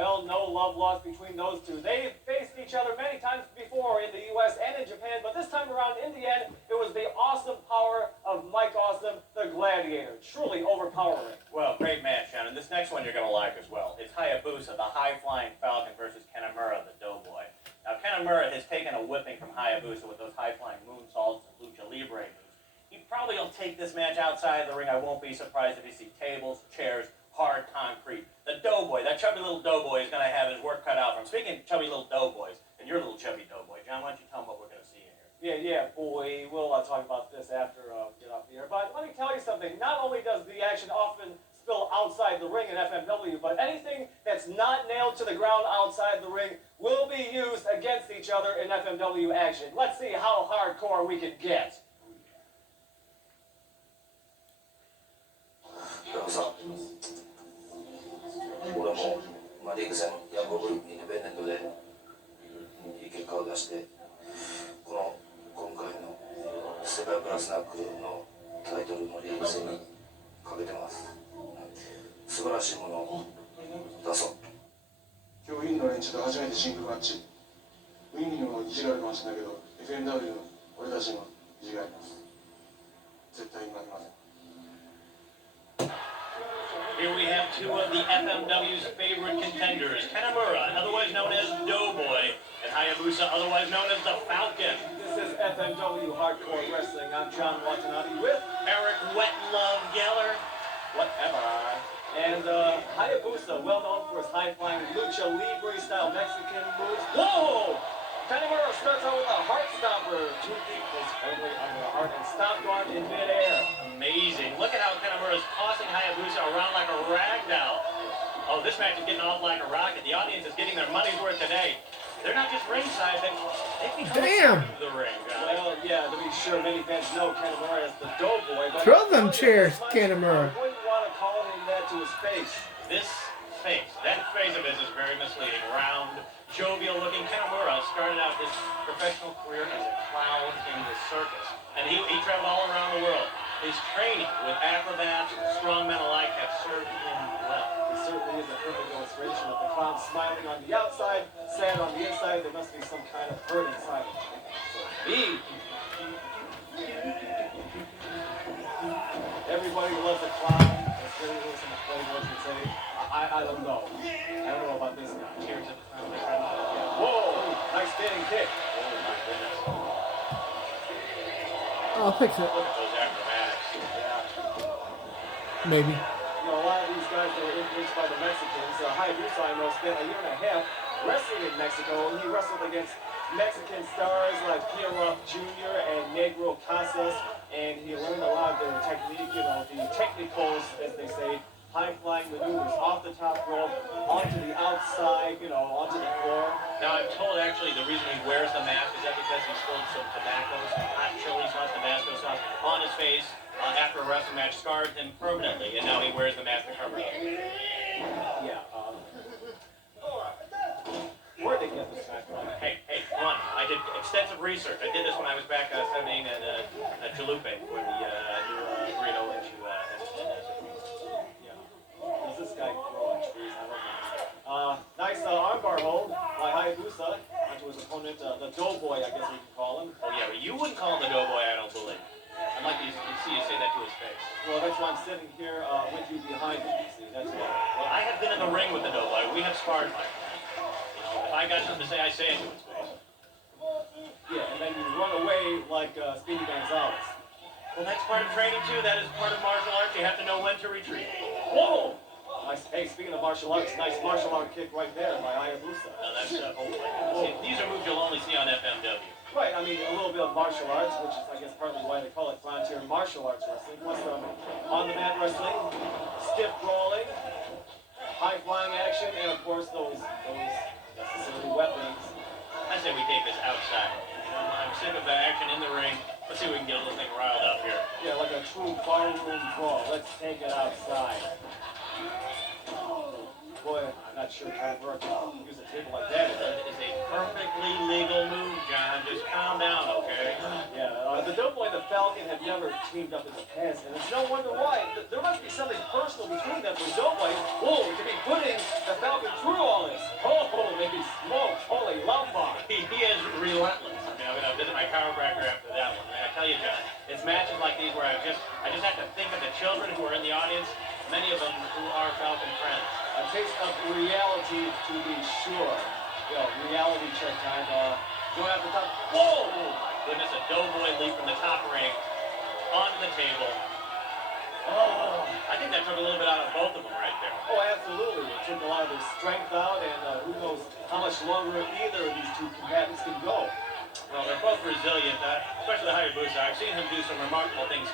Well, no love lost between those two. They've faced each other many times before in the U.S. and in Japan, but this time around, in the end, it was the awesome power of Mike Awesome, the Gladiator. Truly overpowering. Well, great match, Shannon. This next one you're going to like as well. It's Hayabusa, the high-flying Falcon, versus Kanemura, the Doughboy. Now, Kanemura has taken a whipping from Hayabusa with those high-flying moonsaults and lucha libre moves. He probably will take this match outside the ring. I won't be surprised if you see tables, chairs, hard concrete. The Doughboy, that chubby little Doughboy, is going to have his work cut out for him. Speaking of chubby little Doughboys, and your little chubby Doughboy, John, why don't you tell him what we're going to see in here? Yeah, boy. We'll talk about this after we get off the air. But let me tell you something. Not only does the action often spill outside the ring in FMW, but anything that's not nailed to the ground outside the ring will be used against each other in FMW action. Let's see how hardcore we can get.俺も、リーグ戦、ヤングインディペンデントでいい結果を出して、今回の世界ブラスナックのタイトルのリーグ戦にかけてます。素晴らしいものを出そう。今日インの連中と初めてシングルマッチ。ウィンにもいじられるかもしれないけど、FMW の俺たちにもいじられます。絶対に負けません。Here we have two of the FMW's favorite contenders, Kanemura, otherwise known as Doughboy, and Hayabusa, otherwise known as the Falcon. This is FMW Hardcore Wrestling. I'm John Watanabe with Eric Wet Love Geller, whatever. And Hayabusa, well known for his high-flying lucha libre style Mexican moves. Whoa! Kanemura starts out with a heart stomper. 2 feet is firmly under the heart and stomped on in midair. Amazing. Look at how Kanemura is tossing Hayabusa around like a rag doll. Oh, this match is getting off like a rocket. The audience is getting their money's worth today. They're not just ringside, they become the ring, guys. Well, yeah, to be sure, many fans know Kanemura as the Doughboy. But throw them chairs, Kanemura. I'm going to want to call him that to his face. This face, that face of his is very misleading. Round, jovial-looking. Kanemura started out his professional career as a clown in the circus, and he traveled all around the world. His training with acrobats and strongmen alike have served him well. He certainly is a perfect illustration of the clown smiling on the outside, sad on the inside. There must be some kind of hurt inside him. Everybody loves a clown. As Jerry Lewis in the Playboys would say, I don't know. I don't know about this guy. Cheers at the time. Whoa! Nice spinning kick. Oh my goodness. I'll fix it. Look at those acrobatics. Maybe. You know, a lot of these guys that were influenced by the Mexicans. Hayabusa, I know, spent a year and a half wrestling in Mexico. He wrestled against Mexican stars like Pierre Jr. and Negro Casas, and he learned a lot of their technique, you know, the technicals, as they say, high-flying maneuvers off the top rope, onto the outside, you know, onto the floor. Now, I'm told, actually, the reason he wears the mask is that because he spilled some tobacco, some hot chili sauce, Tabasco sauce, on his face after a wrestling match, scarred him permanently, and now he wears the mask to cover it up. Yeah, where'd they get this guy from? Hey, come on. I did extensive research. I did this when I was back studying at Chalupe for the new burrito issue. Does this guy grow on trees? I don't know. Nice armbar hold by Hayabusa onto his opponent, the Doughboy, I guess we can call him. Oh, yeah, but you wouldn't call him the Doughboy, I don't believe. I'd like to see you say that to his face. Well, that's why I'm sitting here with you behind me, you see. That's why. Well, I have been in the ring with the Doughboy. We have sparred like that. If I got something to say, I say it to his face. Yeah, and then you run away like Speedy Gonzalez. Well, that's part of training, too. That is part of martial arts. You have to know when to retreat. Whoa! Nice. Hey, speaking of martial arts, nice martial art kick right there by Hayabusa. Now, that's, see, these are moves you'll only see on FMW. Right, I mean, a little bit of martial arts, which is, I guess, partly why they call it frontier martial arts wrestling. Plus, on-the-mat wrestling, stiff brawling, high-flying action, and, of course, those necessary weapons. I say we take this outside. I'm sick of the action in the ring. Let's see if we can get a little thing riled up here. Yeah, like a true barroom brawl. Let's take it outside. Boy, I'm not sure Kanemura can use a table like that. It is a perfectly legal move, John. Just calm down, okay? Yeah, the Doughboy and the Falcon have never teamed up in the past, and it's no wonder why. There must be something personal between them for Doughboy, to be putting the Falcon through all this. think of the children who are in the audience, many of them who are Falcon friends. A taste of reality, to be sure. Reality check time. Going out the top. Whoa! Oh my goodness, a doughboy leap from the top ring onto the table. Oh, I think that took a little bit out of both of them right there. oh, absolutely. It took a lot of their strength out, and who knows how much longer either of these two combatants can go. Well, they're both resilient, especially Hayabusa. I've seen him do some remarkable things,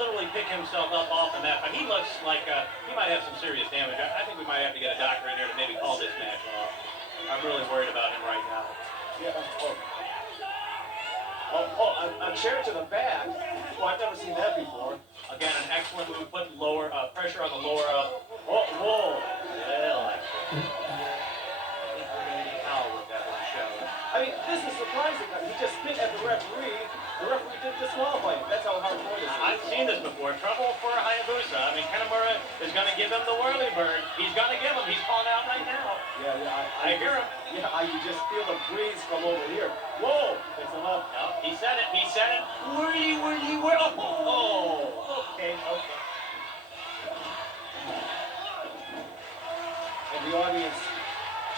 literally pick himself up off the mat, but he looks like he might have some serious damage. I think we might have to get a doctor in here to maybe call this match off. I'm really worried about him right now. Yeah. A chair to the back. Well, I've never seen that before. Again, an excellent move, put lower pressure on the lower Oh, whoa. Yeah, like I think we're going to need a towel with that one show. I mean, this is surprising. He just spit at the referee. The referee didn't disqualify him. That's how hardcore this is. I've seen this before. Trouble for Hayabusa. I mean, Kanemura is going to give him the whirly bird. He's going to give him. He's calling out right now. Yeah, I hear him. Yeah, you just feel the breeze from over here. Whoa! It's him up. No, he said it. He said it. Whirly. Oh, okay. And the audience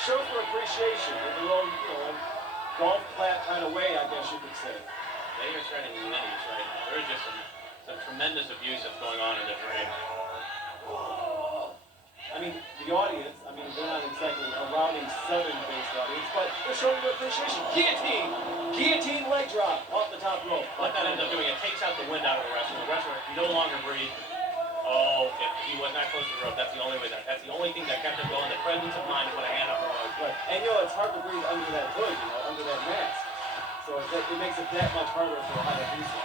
shows their appreciation in their own, golf clap kind of way, I guess you could say. They are starting minis right now. There's just some tremendous abuse that's going on in this ring. I mean, the audience, they're not exactly a rowdy southern-based audience, but they're showing their appreciation. Guillotine! Guillotine leg drop off the top rope. What that ends up doing, it takes out the wind out of the wrestler. The wrestler no longer breathes. Oh, if he was not close to the rope, that's the only way. That's the only thing that kept him going. The presence of mind to put a hand up the rope. Right. And it's hard to breathe under that hood, under that mask. So it makes it that much harder for Hayabusa.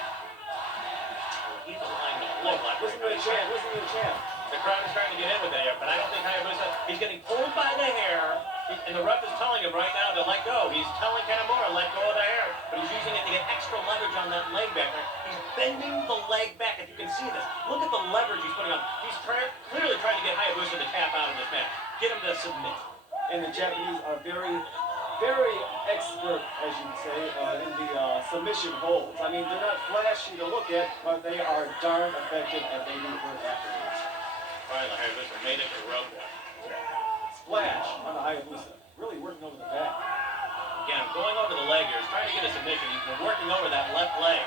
He's aligned with the leg lock. Listen to the chant, listen to the chant. The crowd is trying to get in with it here, but I don't think Hayabusa, he's getting pulled by the hair, and the ref is telling him right now to let go. He's telling Kanemura, let go of the hair, but he's using it to get extra leverage on that leg back there. He's bending the leg back, if you can see this. Look at the leverage he's putting on. He's clearly trying to get Hayabusa to tap out of this match. Get him to submit. And the Japanese are very, very expert, as you'd say, in the submission holds. They're not flashy to look at, but they are darn effective, and they do work afterwards. Finally, Hayabusa made it to the rope there. Splash on the Hayabusa. Really working over the back. Again, going over the leg here. He's trying to get a submission. He's been working over that left leg.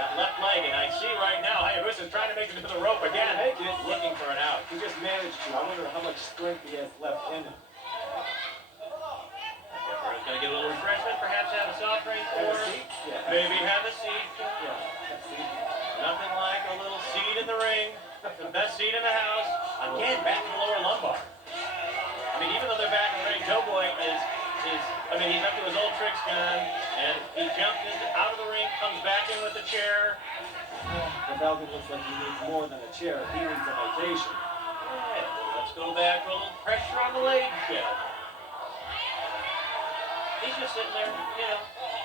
That left leg, and I see right now Hayabusa is trying to make it to the rope again. Make it. Looking for an out. He just managed to. I wonder how much strength he has left in him. He's going to get a little refreshment, perhaps have a soft drink, or maybe have a seat. Nothing like a little seat in the ring. The best seat in the house. Again, back to the lower lumbar. Even though they're back in the ring, Doughboy is he's up to his old tricks gun, and he jumped out of the ring, comes back in with the chair. The Falcon looks like he needs more than a chair. He needs a vacation. Yeah, let's go back to a little pressure on the leg, shall we? He's just sitting there,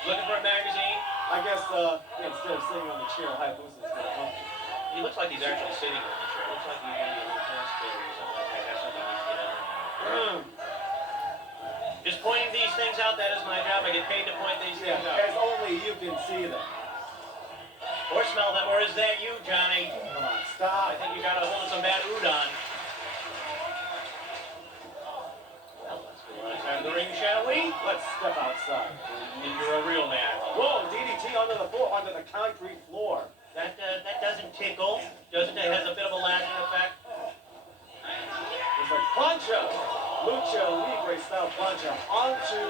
looking for a magazine. I guess, instead of sitting on the chair, Hayabusa is going to help him. He looks like he's actually sitting on the chair. Looks like he's maybe a little hospital or something like that. Has something he needs to get out of. Just pointing these things out, that is my job. I get paid to point these things out. As only you can see them. Or smell them, or is that you, Johnny? Come on, stop. I think you got a hold of some bad udon. Well, let's go outside the ring, shall we? Let's step outside. You're a real man. Whoa, DDT under the floor, under the concrete floor. That doesn't tickle. Doesn't it? Has a bit of a lasting effect. It's a plancha. Lucha Libre style plancha onto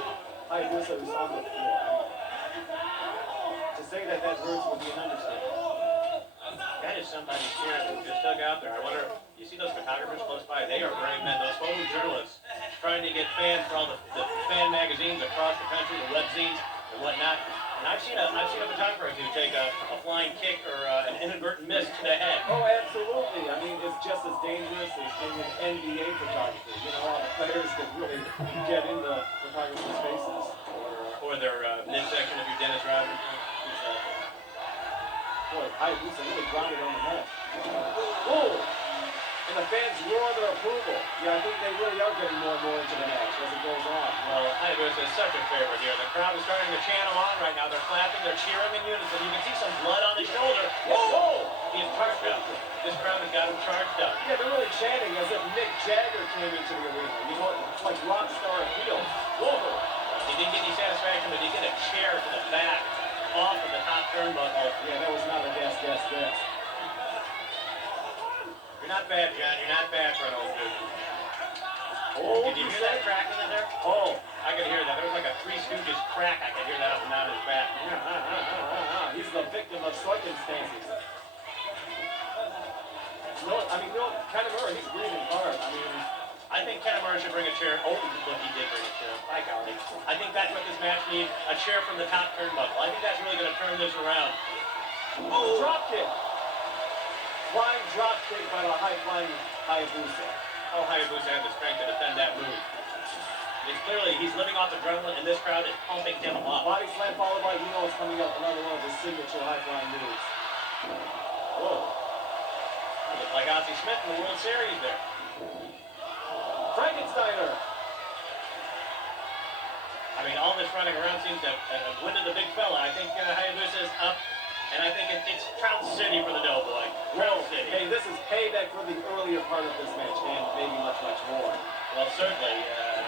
Hayabusa, who's on the floor. To say that hurts would be an understatement. That is somebody's chair that just dug out there. I wonder, you see those photographers close by? They are brave men. Those photojournalists trying to get fans for all the fan magazines across the country, the webzines and whatnot. And I've seen a photographer who take a flying kick or an inadvertent miss to the head. Oh, absolutely. It's just as dangerous as being an NBA photographer. All the players that really get into photographers' faces. Or their midsection of your Dennis Rodman. Boy, Hayabusa really grounded on the mat. Whoa! And And the fans roar their approval. Yeah, I think they really are getting more and more into the match as it goes on. Well, Hayabusa is such a favorite here. The crowd is starting to chant him on right now. They're clapping, they're cheering in unison. You can see some blood on his shoulder. Whoa! He is charged up. This crowd has got him charged up. Yeah, they're really chanting as if Mick Jagger came into the arena. You know, it's like rock star appeal. Whoa! He didn't get any satisfaction, but he did a chair to the back off of the top turnbuckle. Yeah, that was not a gas. You're not bad, John. You're not bad for an old dude. Oh, Did you hear that crack in there? Oh, I could hear that. There was like a Three Stooges crack. I could hear that up and down his back. he's the victim of circumstances. Kanemura, he's breathing hard. I think Kanemura should bring a chair. Oh, look, he did bring a chair. By golly. I think that's what this match needs. A chair from the top turnbuckle. I think that's really going to turn this around. Oh, drop kick. Flying drop kick by the high-flying Hayabusa. Oh, Hayabusa had the strength to defend that move. It's clearly, he's living off adrenaline, and this crowd is pumping him up. Body slam followed by, you know what's coming up, another one of his signature high-flying moves. Whoa. He looked like Ozzie Smith in the World Series there. Frankensteiner. I mean, all this running around seems to have winded the big fella. I think Hayabusa is up, and I think it's Trout City for the Doughboy. Trout City. Hey, this is payback for the earlier part of this match, and maybe much more. Well, certainly.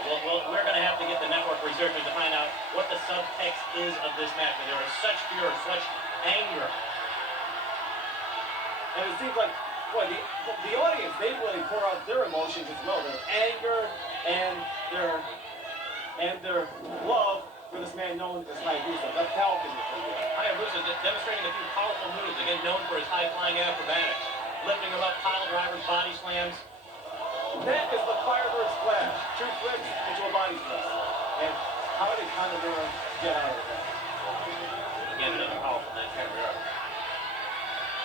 We're going to have to get the network researchers to find out what the subtext is of this match. There is such fear, such anger. And it seems like, boy, the audience, they really pour out their emotions as well. Their anger and their love for this man known as Hayabusa, the Falcon, if you will. Hayabusa demonstrating a few powerful moves, again known for his high-flying acrobatics. Lifting him up, pile drivers, body slams. That is the Firebird Splash. Two flips into a body press. And how did Kanemura get out of that? Again, another powerful man, Kanemura.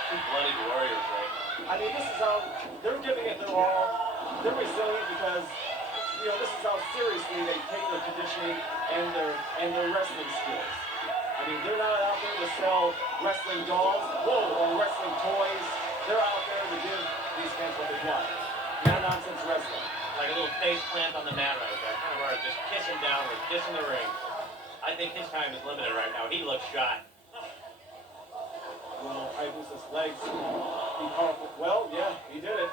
Two bloody warriors right now. This is how they're giving it their all. They're resilient because, this is how seriously they take their conditioning and their wrestling skills. They're not out there to sell wrestling dolls, or wrestling toys. They're out there to give these fans what they want. No-nonsense wrestling. Like a little face plant on the mat right there. Kanemura just kissing downward, kissing the ring. I think his time is limited right now. He looks shot. Well, Hayabusa's legs, he powerful. Well, yeah, he did it.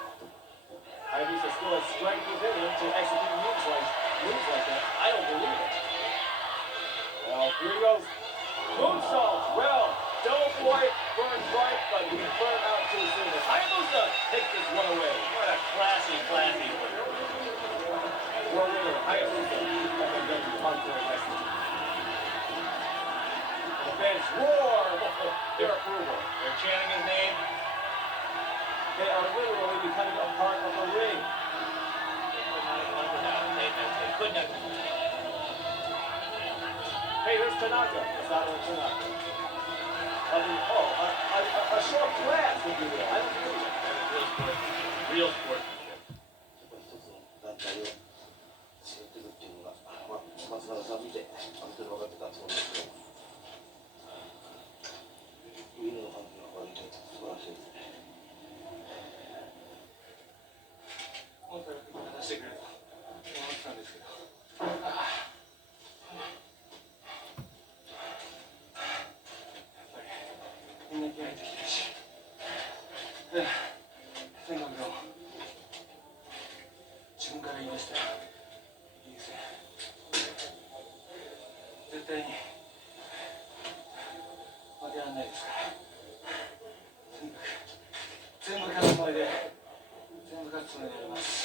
Hayabusa still has strength within him to execute moves like that. I don't believe it. Well, here he goes. Moonsault. Well, Doughboy burned bright, but he burned out too soon. Hayabusa takes this one away. What a classy winner. World winner, Hayabusa, FMW Hardcore Wrestling. The fans roar their approval. They're chanting his name. They are literally becoming a part of the ring. They could not have done without him. They could not. Hey, there's Tanaka. It's not Tanaka. A short class, if you will. I don't believe it. Real sportsmanship. 団体を背負ってるっていうのが、松永さん見てある程度分かってたと思うんですけど、ウィルの関係が割と素晴らしいですね。本当に出してくれと思ってたんですけど。みんな気合い入ってきてるし、とにかくでも自分から言いましたよ。いいですね。絶対に負けられないですから。とにかく全部勝つつもりでやります。